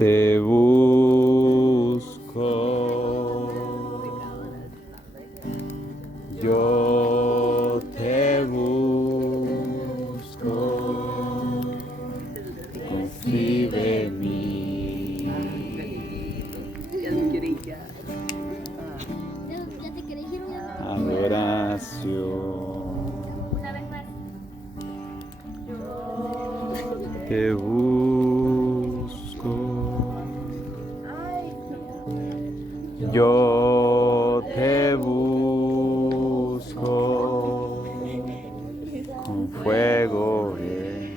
te busco, yo te busco, confía en mí. Adoración. Una vez más. Te busco, yo te busco, con fuego en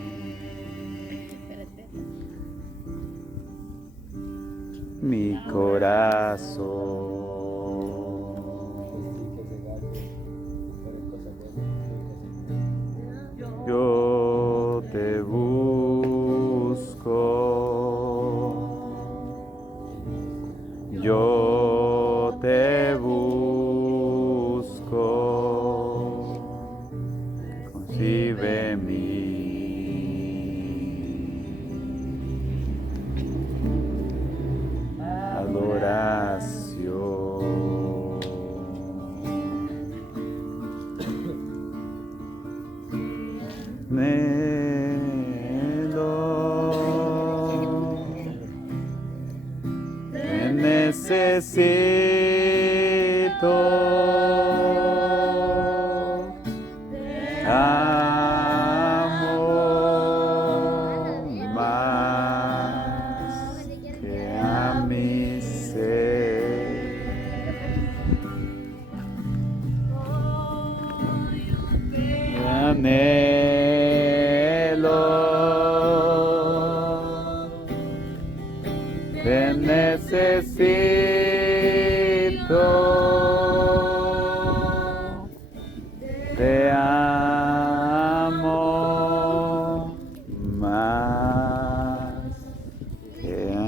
mi corazón. Yo te busco, yo te busco, concibe en mí. Adoración. Te necesito, te amo más que a mi ser. Anhelo, te necesito, te amo más que a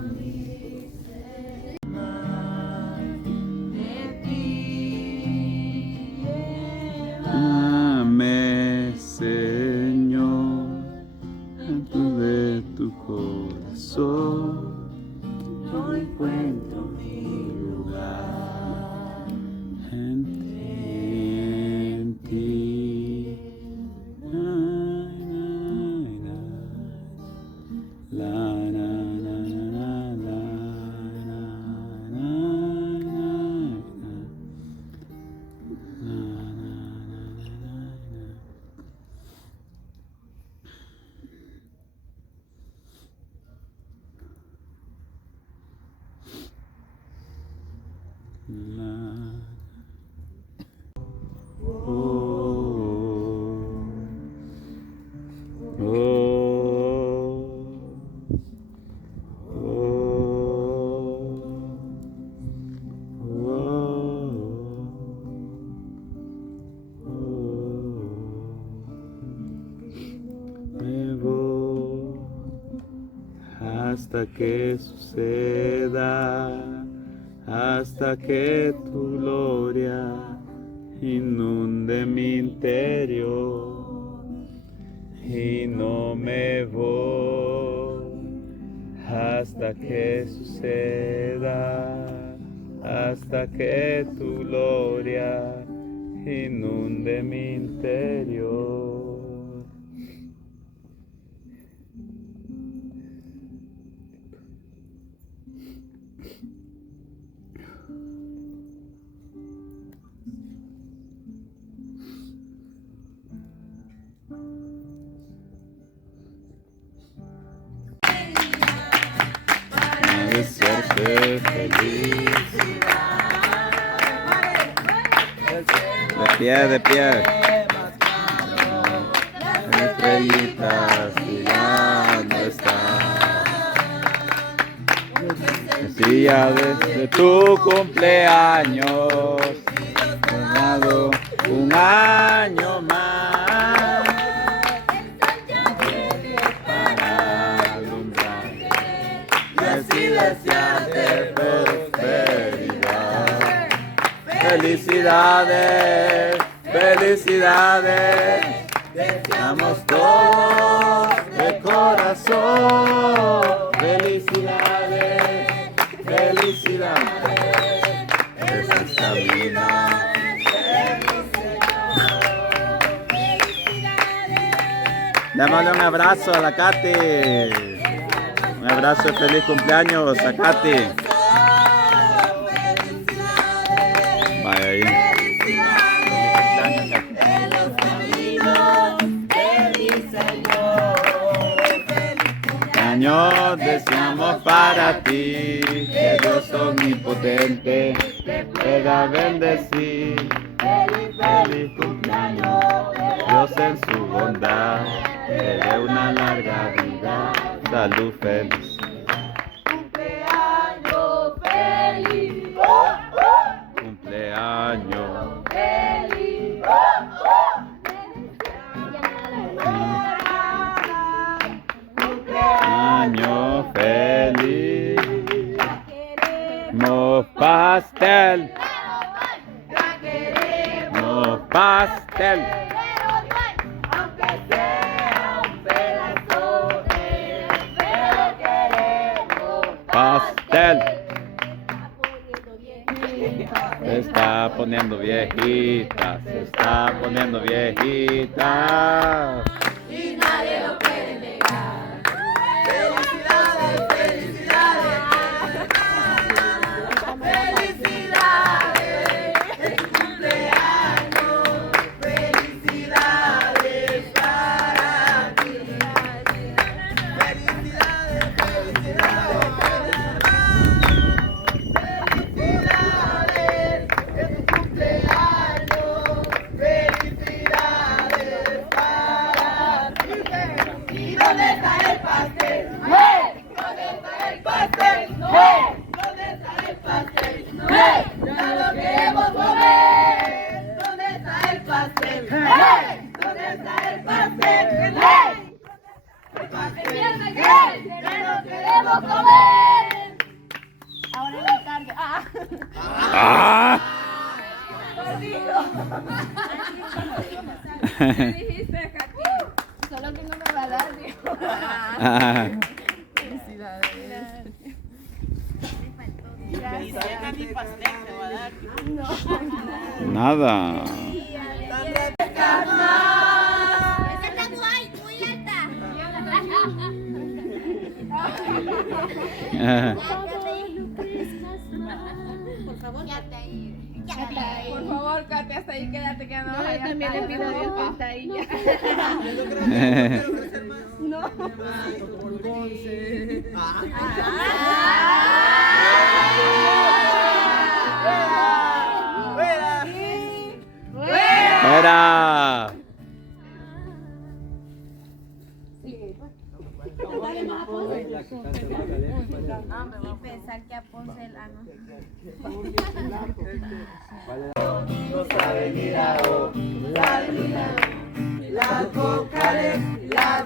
mí. Dame, Señor, dentro de tu corazón, yo encuentro mi lugar en ti. La, na, na, na, na, na, na, na, hasta que suceda, hasta que tu gloria inunde mi interior, y no me voy hasta que suceda, hasta que tu gloria inunde mi interior. Desearte felicidad. De pie. Estrellitas brillando están. El día de tu cumpleaños, he dado un año más para alumbrar y así desearte prosperidad. Felicidades, felicidades, deseamos todos de corazón. Felicidades. Démosle un abrazo a la Katy. Un abrazo de feliz cumpleaños a Katy. Vaya ahí. Cumpleaños deseamos para ti, que Dios omnipotente te pueda bendecir. Feliz cumpleaños, Dios en su bondad te dé una larga vida, salud feliz. Cumpleaños feliz, Cumpleaños feliz, año feliz. Queremos pastel. Queremos pastel. aunque sea un pedazo de pero queremos Pastel. Se está poniendo viejita, se está poniendo viejita. y nadie lo puede negar. ¡Ah! ¿Qué dijiste, Katy? Solo que no me va a dar, dijo. Ah. Nada. Está muy alta. Por favor, ya te ahí. Por favor, Katy, hasta ahí quédate, que no vas a también le pido a Dios que está ahí ya. No. ¡Fuera! Y pensar que a Ponce el ano. Nos ha venido las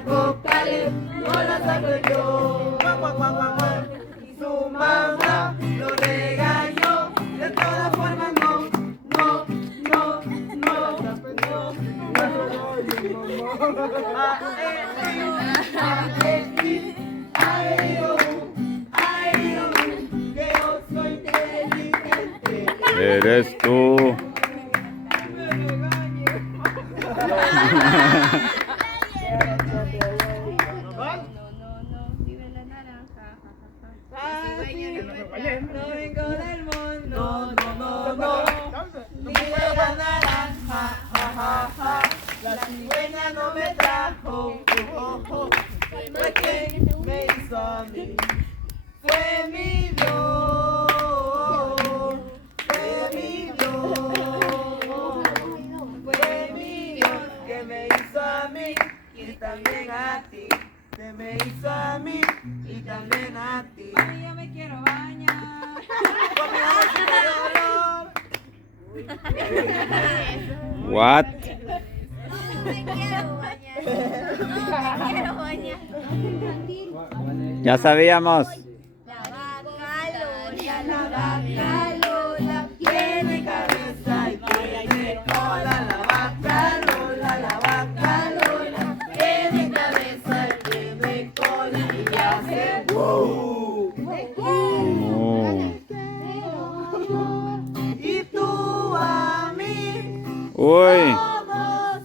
vocales, no las hago yo. Su mamá lo regañó, de todas formas no. Que yo soy inteligente. Eres tú. Vive la naranja. No vengo del mundo, no, ni de la naranja, ja, ja, ja. La cigüeña no me trajo, fue quien me hizo a mí, fue mi Dios, fue mi Dios que me hizo a mí y también a ti, que me hizo a mí y también a ti. Ay, yo me quiero bañar. What? Me quiero bañar. Me quiero bañar. Ya sabíamos. La vaca Lola tiene cabeza y tiene cola. La vaca Lola tiene cabeza y tiene cola. Y hace y tú a mí Uy. somos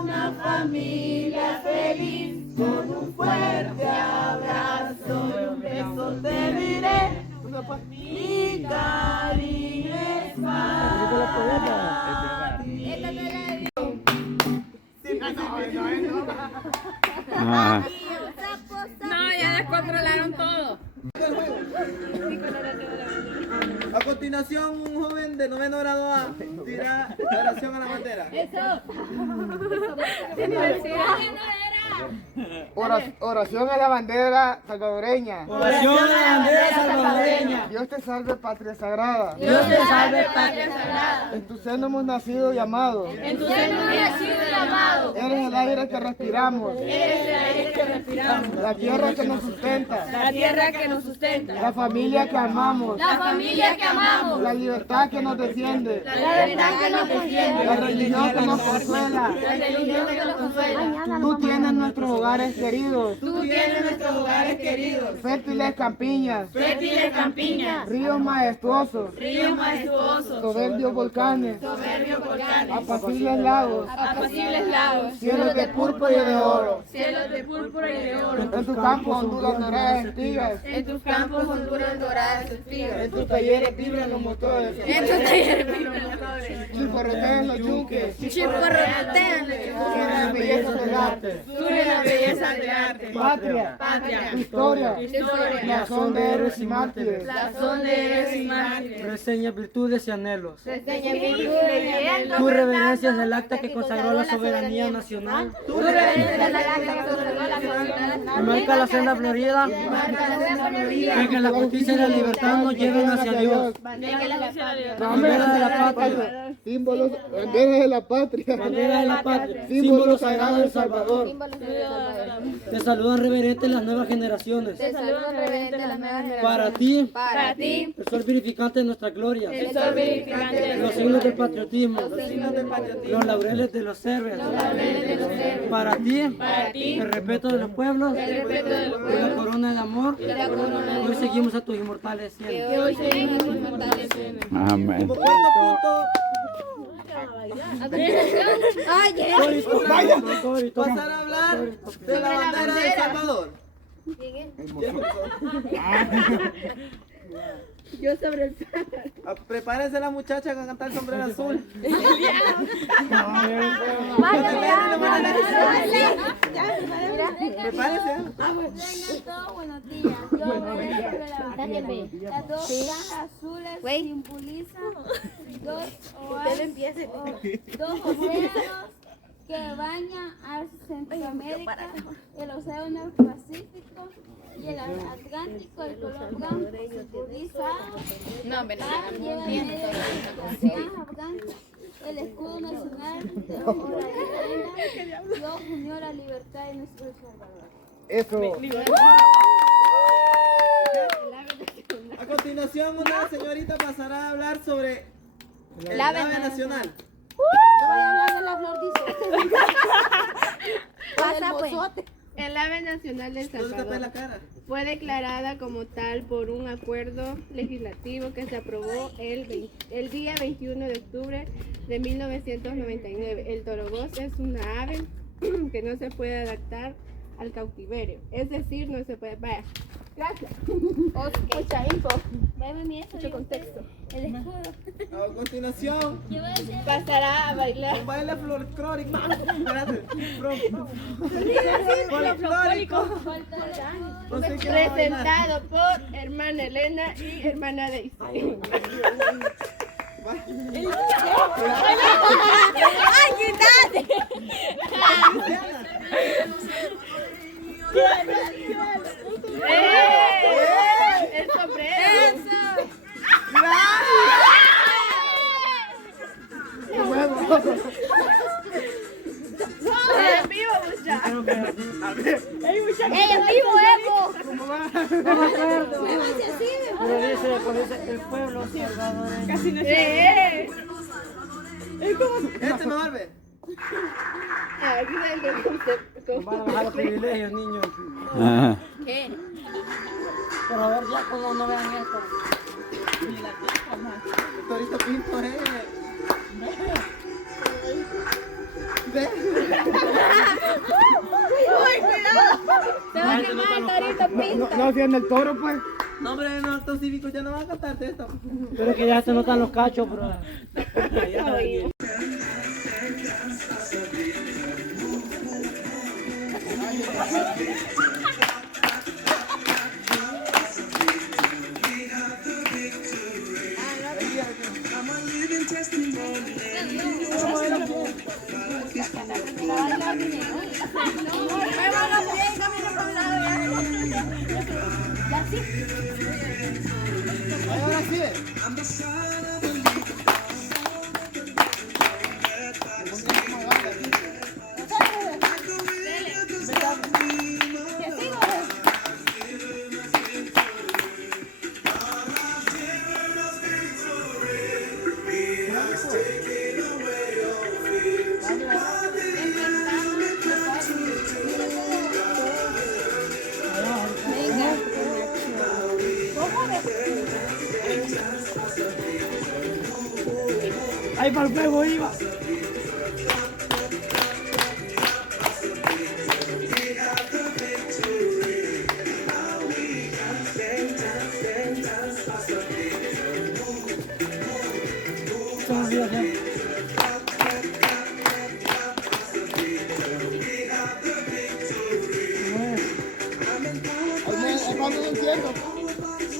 una familia feliz. feliz con un fuerte abrazo y un beso te diré. Mi cariño es para ti. Ah, No, ya descontrolaron todo. A continuación, un joven de noveno grado A dirá la oración a la bandera. Oración a la bandera salvadoreña. Oración a la bandera salvadoreña. Dios te salve, patria sagrada. Dios te salve, patria sagrada. En tu seno hemos nacido y amado. En tu seno hemos nacido y amado. Eres el aire que respiramos. Eres el aire que respiramos. La tierra que nos sustenta. La tierra que nos sustenta. La familia que amamos. La familia que amamos. La libertad que nos defiende. La verdad que nos defiende. La religión que nos consuela. La religión que nos consuela. Tú tienes nuestros hogares queridos. Tú tienes nuestros hogares queridos. Fértiles campiñas. Fértiles campiñas. Ríos majestuosos. Ríos majestuosos. Soberbios volcanes. Soberbios volcanes. Apacibles lagos. Apacibles lagos. Cielos de púrpura y de oro. Cielos de púrpura y de oro. En tu campo ondulan doradas espigas. En tus campos honduras doradas espigas. En tus talleres vibran los motores. En tus talleres viven los motores. Chisporrotean los yunques. Chisporrotean los Surgen las bellezas del arte. Surgen las bellezas del arte. Patria. Patria. Historia. Historia. Razón de héroes y mártires. Razón de héroes y mártires. Reseña virtudes y anhelos. Reseña virtudes. Tu reverencia es el acta que consagró la soberanía nacional. Tu reverencia es la acta que consagró la soberanía nacional. Marca la senda florida. Marca la senda florida. Para que la justicia y la libertad nos lleven hacia Dios. Bandera de la patria. Símbolos, bandera de la patria. Bandera de la patria. Símbolo sagrado del Salvador. Te saludan reverentes las nuevas generaciones. Te saludan reverente las nuevas generaciones. Para ti, Para ti, el sol vivificante de nuestra gloria. el sol vivificante de Los signos del patriotismo. signos del patriotismo. Los laureles de los héroes. Para ti, el respeto de los pueblos. Y la corona del amor. Hoy seguimos a tus inmortales cielos. Que hoy seguimos inmortales. amén. Como cuarto punto, pasar a hablar de la bandera de El Salvador. Yo sobre el Prepárense la muchacha a cantar el sombrero azul. Prepárense. Tengan todos buenos días. Yo voy a sobre la bandera. Las dos franjas azules simbolizan dos océanos que bañan a Centroamérica, el océano Pacífico y el Atlántico. El color blanco simboliza paz, llega en medio de la franja blanca. El escudo nacional de la bandera. Dios unió la libertad de nuestro Salvador. Eso. A continuación, una señorita pasará a hablar sobre el ave nacional. El ave nacional de El No se tape Salvador la cara. fue declarada como tal por un acuerdo legislativo que se aprobó el día 21 de octubre de 1999. El toroboz es una ave que no se puede adaptar al cautiverio, es decir, no se puede... Vaya, gracias. Mucha info. Mucho contexto. El escudo. A continuación, Pasará a bailar. un baile folclórico. Espérate. Folclórico. No sé qué va a bailar. Presentado por hermana Elena y hermana Daisy. ¡El sombrero! ¡En vivo, muchachos! Pero dice el pueblo salvadoreño. Casi no Este me vuelve. Van a bajar los privilegios, niños. Ajá. Pero a ver, ya como no vean esto. El Torito Pinto, Ve. se notan los cachos. No hacían el toro, pues. No, hombre, en los actos cívicos ya no van a cantarte esto. Pero es que ya se notan los cachos, bro. Ahora sí. Ahí para el fuego iba.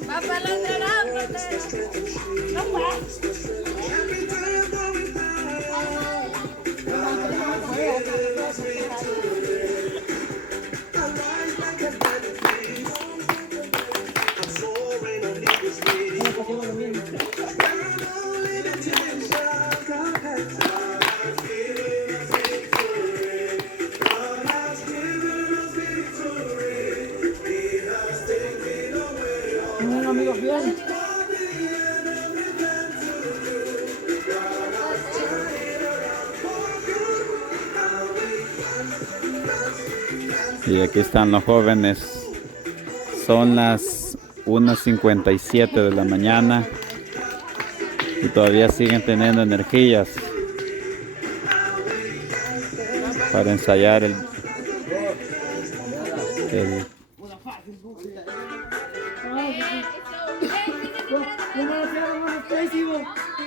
Va para el otro lado, no más. Amigos, bien. Y aquí están los jóvenes. Son las 1:57 de la mañana y todavía siguen teniendo energías para ensayar el ¿Cómo lo hacían, hermano?